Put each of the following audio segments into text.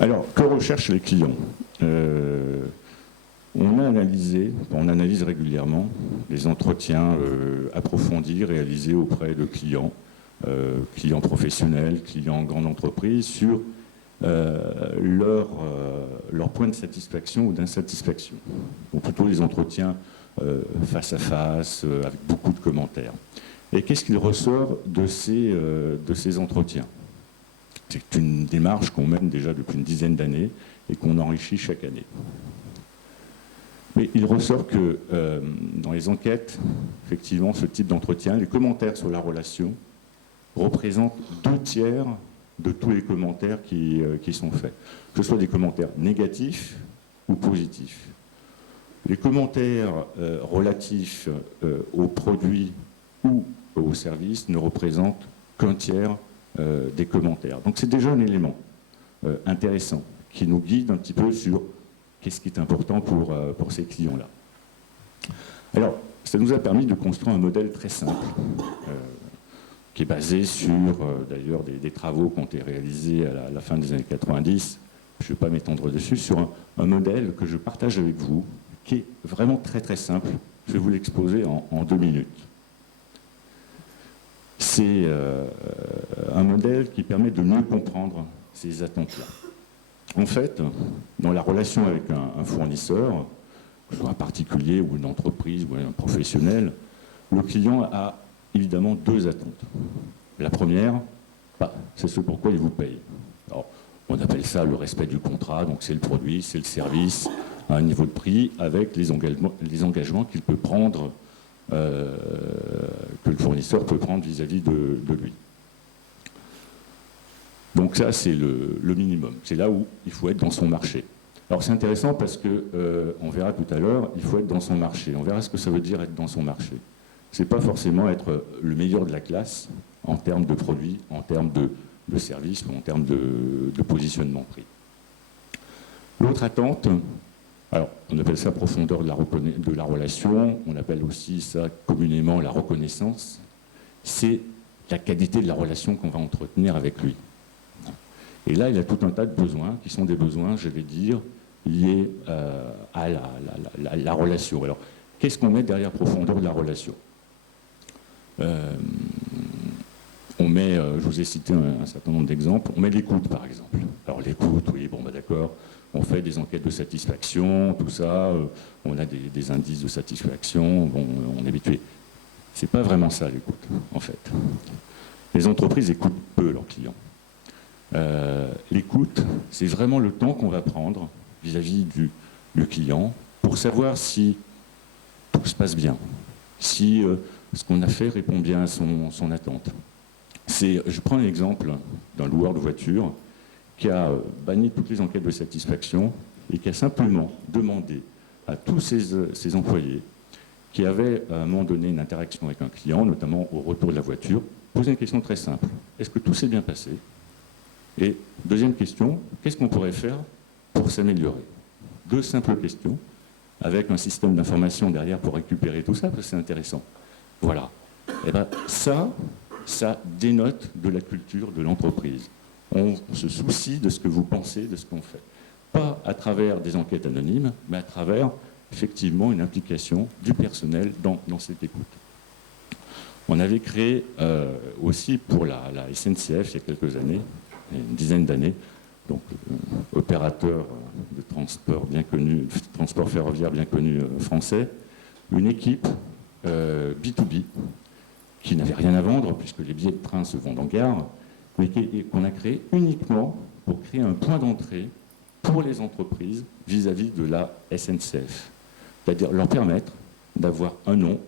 Alors, que recherchent les clients? On analyse régulièrement les entretiens approfondis réalisés auprès de clients, clients professionnels, clients grandes entreprises, sur leur point de satisfaction ou d'insatisfaction, ou plutôt les entretiens face à face, avec beaucoup de commentaires. Et qu'est-ce qu'il ressort de ces entretiens? C'est une démarche qu'on mène déjà depuis une dizaine d'années et qu'on enrichit chaque année. Mais il ressort que dans les enquêtes, effectivement, ce type d'entretien, les commentaires sur la relation représentent 2/3 de tous les commentaires qui sont faits, que ce soit des commentaires négatifs ou positifs. Les commentaires relatifs aux produits ou aux services ne représentent qu'1/3 des commentaires. Donc c'est déjà un élément intéressant qui nous guide un petit peu sur qu'est-ce qui est important pour ces clients-là. Alors, ça nous a permis de construire un modèle très simple, qui est basé sur, d'ailleurs, des travaux qui ont été réalisés à la fin des années 90. Je ne vais pas m'étendre dessus, sur un modèle que je partage avec vous, qui est vraiment très très simple. Je vais vous l'exposer en 2 minutes. C'est un modèle qui permet de mieux comprendre ces attentes-là. En fait, dans la relation avec un fournisseur, que ce soit un particulier ou une entreprise ou un professionnel, le client a évidemment 2 attentes. La première, c'est ce pourquoi il vous paye. Alors, on appelle ça le respect du contrat, donc c'est le produit, c'est le service, à un niveau de prix, avec les engagements qu'il peut prendre, que le fournisseur peut prendre vis-à-vis de lui. Donc ça, c'est le minimum. C'est là où il faut être dans son marché. Alors c'est intéressant parce que, on verra tout à l'heure, il faut être dans son marché. On verra ce que ça veut dire être dans son marché. C'est pas forcément être le meilleur de la classe en termes de produits, en termes de services ou en termes de positionnement prix. L'autre attente, alors on appelle ça profondeur de la relation, on appelle aussi ça communément la reconnaissance, c'est la qualité de la relation qu'on va entretenir avec lui. Et là, il y a tout un tas de besoins, qui sont des besoins, je vais dire, liés à la relation. Alors, qu'est-ce qu'on met derrière profondeur de la relation? On met, je vous ai cité un certain nombre d'exemples, on met l'écoute, par exemple. Alors, l'écoute, oui, bon, d'accord, on fait des enquêtes de satisfaction, tout ça, on a des indices de satisfaction, bon, on est habitué. C'est pas vraiment ça, l'écoute, en fait. Les entreprises écoutent peu leurs clients. L'écoute, c'est vraiment le temps qu'on va prendre vis-à-vis du client pour savoir si tout se passe bien, si ce qu'on a fait répond bien à son attente. Je prends l'exemple d'un loueur de voiture qui a banni toutes les enquêtes de satisfaction et qui a simplement demandé à tous ses employés qui avaient à un moment donné une interaction avec un client, notamment au retour de la voiture, poser une question très simple. Est-ce que tout s'est bien passé ? Et deuxième question, qu'est-ce qu'on pourrait faire pour s'améliorer? 2 simples questions, avec un système d'information derrière pour récupérer tout ça, parce que c'est intéressant. Voilà. Et bien ça dénote de la culture de l'entreprise. On se soucie de ce que vous pensez, de ce qu'on fait. Pas à travers des enquêtes anonymes, mais à travers, effectivement, une implication du personnel dans cette écoute. On avait créé aussi pour la SNCF, il y a quelques années, une dizaine d'années, donc opérateur de transport bien connu, transport ferroviaire bien connu français, une équipe B2B qui n'avait rien à vendre puisque les billets de train se vendent en gare, mais qu'on a créé uniquement pour créer un point d'entrée pour les entreprises vis-à-vis de la SNCF. C'est-à-dire leur permettre d'avoir un nom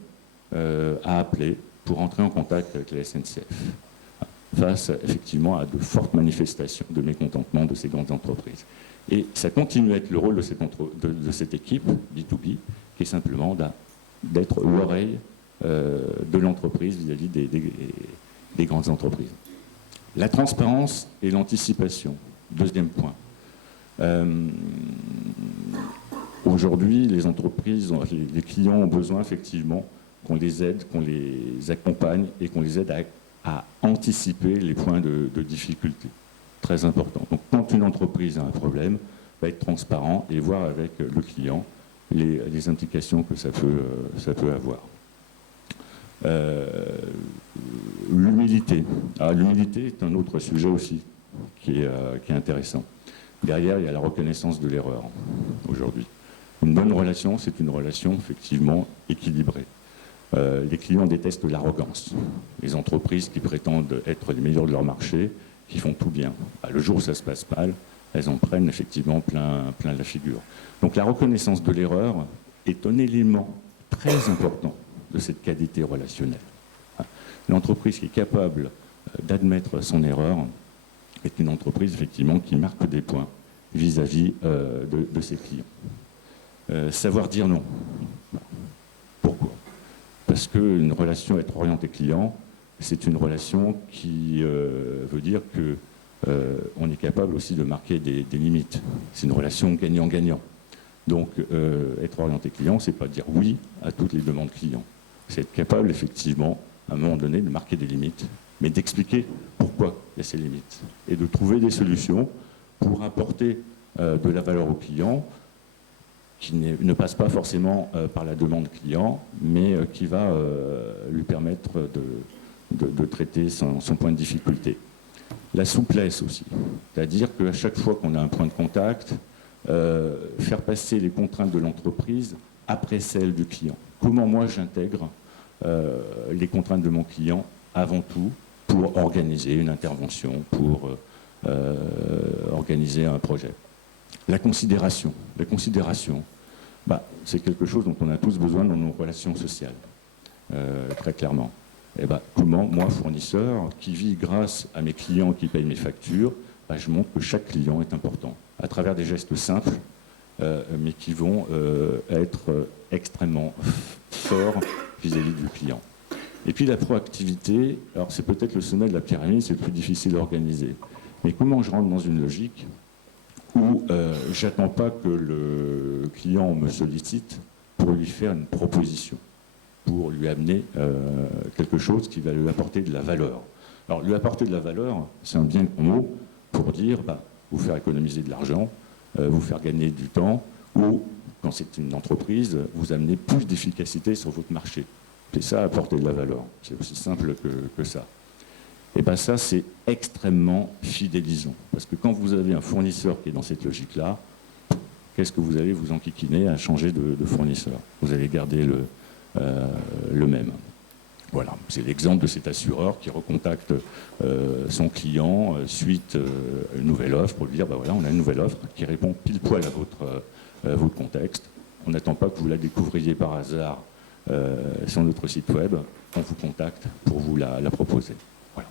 à appeler pour entrer en contact avec la SNCF. Face effectivement à de fortes manifestations de mécontentement de ces grandes entreprises. Et ça continue à être le rôle de cette équipe B2B, qui est simplement d'être l'oreille de l'entreprise vis-à-vis des grandes entreprises. La transparence et l'anticipation, deuxième point. Aujourd'hui, les entreprises, les clients ont besoin effectivement qu'on les aide, qu'on les accompagne et qu'on les aide à anticiper les points de difficulté. très important. Donc quand une entreprise a un problème, va être transparent et voir avec le client les implications que ça peut avoir. L'humilité. L'humilité est un autre sujet aussi qui est intéressant. Derrière, il y a la reconnaissance de l'erreur aujourd'hui. Une bonne relation, c'est une relation effectivement équilibrée. Les clients détestent l'arrogance. Les entreprises qui prétendent être les meilleurs de leur marché, qui font tout bien. Le jour où ça se passe mal, elles en prennent effectivement plein la figure. Donc la reconnaissance de l'erreur est un élément très important de cette qualité relationnelle. L'entreprise qui est capable d'admettre son erreur est une entreprise effectivement qui marque des points vis-à-vis de ses clients. Savoir dire non. Pourquoi? Parce qu'une relation être orientée client, c'est une relation qui veut dire qu'on est capable aussi de marquer des limites. C'est une relation gagnant-gagnant. Donc, être orienté client, c'est pas dire oui à toutes les demandes clients. C'est être capable, effectivement, à un moment donné, de marquer des limites, mais d'expliquer pourquoi il y a ces limites. Et de trouver des solutions pour apporter de la valeur au client, qui ne passe pas forcément par la demande client, mais qui va lui permettre de traiter son point de difficulté. La souplesse aussi, c'est-à-dire qu'à chaque fois qu'on a un point de contact, faire passer les contraintes de l'entreprise après celles du client. Comment moi j'intègre les contraintes de mon client avant tout pour organiser une intervention, pour organiser un projet. La considération, c'est quelque chose dont on a tous besoin dans nos relations sociales, très clairement. Comment, moi, fournisseur, qui vis grâce à mes clients qui payent mes factures, je montre que chaque client est important, à travers des gestes simples, mais qui vont être extrêmement forts vis-à-vis du client. Et puis la proactivité, alors c'est peut-être le sommet de la pyramide, c'est le plus difficile à organiser. Mais comment je rentre dans une logique où j'attends pas que le client me sollicite pour lui faire une proposition, pour lui amener quelque chose qui va lui apporter de la valeur. Alors lui apporter de la valeur, c'est un bien grand mot pour dire vous faire économiser de l'argent, vous faire gagner du temps, ou quand c'est une entreprise, vous amener plus d'efficacité sur votre marché. C'est ça, apporter de la valeur. C'est aussi simple que ça. Et ça, c'est extrêmement fidélisant. Parce que quand vous avez un fournisseur qui est dans cette logique-là, qu'est-ce que vous allez vous enquiquiner à changer de fournisseur? Vous allez garder le même. Voilà, c'est l'exemple de cet assureur qui recontacte son client suite à une nouvelle offre pour lui dire, voilà, on a une nouvelle offre qui répond pile poil à votre contexte. On n'attend pas que vous la découvriez par hasard sur notre site web, on vous contacte pour vous la proposer. Voilà.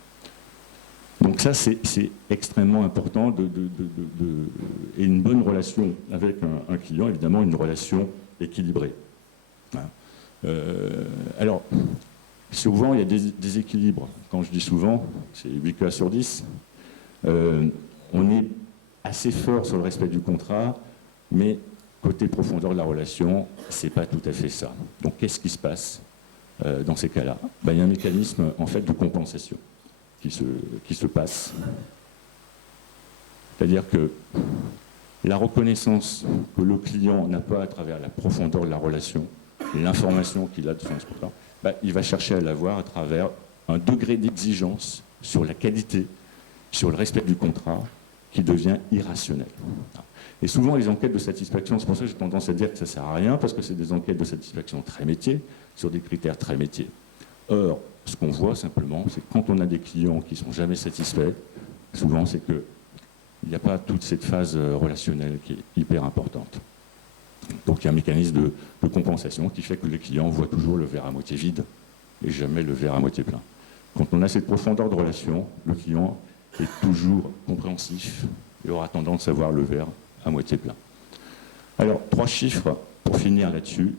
Donc ça, c'est extrêmement important et une bonne relation avec un client, évidemment une relation équilibrée. Alors, souvent, il y a des déséquilibres. Quand je dis souvent, c'est 8 cas sur 10. On est assez fort sur le respect du contrat, mais côté profondeur de la relation, c'est pas tout à fait ça. Donc, qu'est-ce qui se passe dans ces cas-là? Il y a un mécanisme, en fait, de compensation qui se passe. C'est-à-dire que la reconnaissance que le client n'a pas à travers la profondeur de la relation, l'information qu'il a de son contrat, il va chercher à l'avoir à travers un degré d'exigence sur la qualité, sur le respect du contrat, qui devient irrationnel. Et souvent, les enquêtes de satisfaction, c'est pour ça que j'ai tendance à dire que ça ne sert à rien, parce que c'est des enquêtes de satisfaction très métiers, sur des critères très métiers. Or, ce qu'on voit simplement, c'est que quand on a des clients qui ne sont jamais satisfaits, souvent c'est qu'il n'y a pas toute cette phase relationnelle qui est hyper importante. Donc il y a un mécanisme de compensation qui fait que les clients voient toujours le verre à moitié vide et jamais le verre à moitié plein. Quand on a cette profondeur de relation, le client est toujours compréhensif et aura tendance à voir le verre à moitié plein. Alors, 3 chiffres pour finir là-dessus.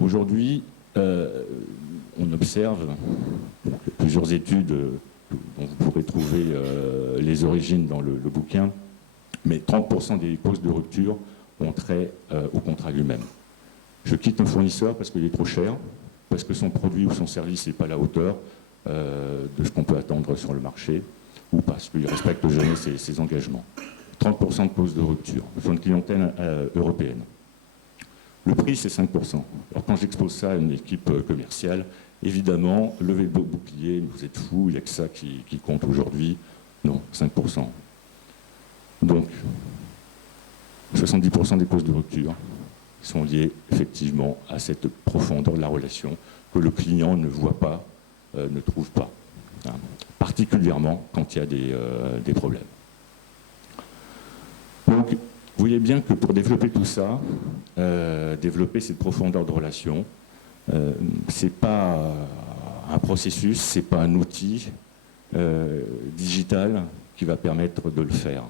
Aujourd'hui, on observe plusieurs études dont vous pourrez trouver les origines dans le bouquin, mais 30% des causes de rupture ont trait au contrat lui-même. Je quitte un fournisseur parce qu'il est trop cher, parce que son produit ou son service n'est pas à la hauteur de ce qu'on peut attendre sur le marché, ou parce qu'il ne respecte jamais ses engagements. 30% de clauses de rupture sur une clientèle européenne. Le prix, c'est 5%. Alors quand j'expose ça à une équipe commerciale, évidemment, levez le bouclier, vous êtes fous, il n'y a que ça qui compte aujourd'hui. Non, 5%. Donc, 70% des causes de rupture sont liées effectivement à cette profondeur de la relation que le client ne voit pas, ne trouve pas, hein, particulièrement quand il y a des problèmes. Donc, vous voyez bien que pour développer tout ça, développer cette profondeur de relation, ce n'est pas un processus, ce n'est pas un outil digital qui va permettre de le faire.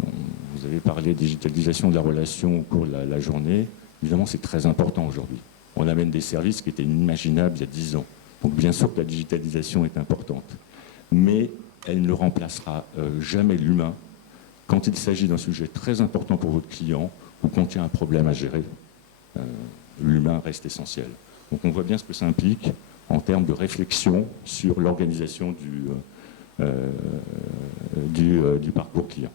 Vous avez parlé de digitalisation de la relation au cours de la journée. Évidemment, c'est très important aujourd'hui. On amène des services qui étaient inimaginables il y a 10 ans. Donc bien sûr que la digitalisation est importante. Mais elle ne remplacera jamais l'humain quand il s'agit d'un sujet très important pour votre client ou quand il y a un problème à gérer. L'humain reste essentiel. Donc on voit bien ce que ça implique en termes de réflexion sur l'organisation du parcours client.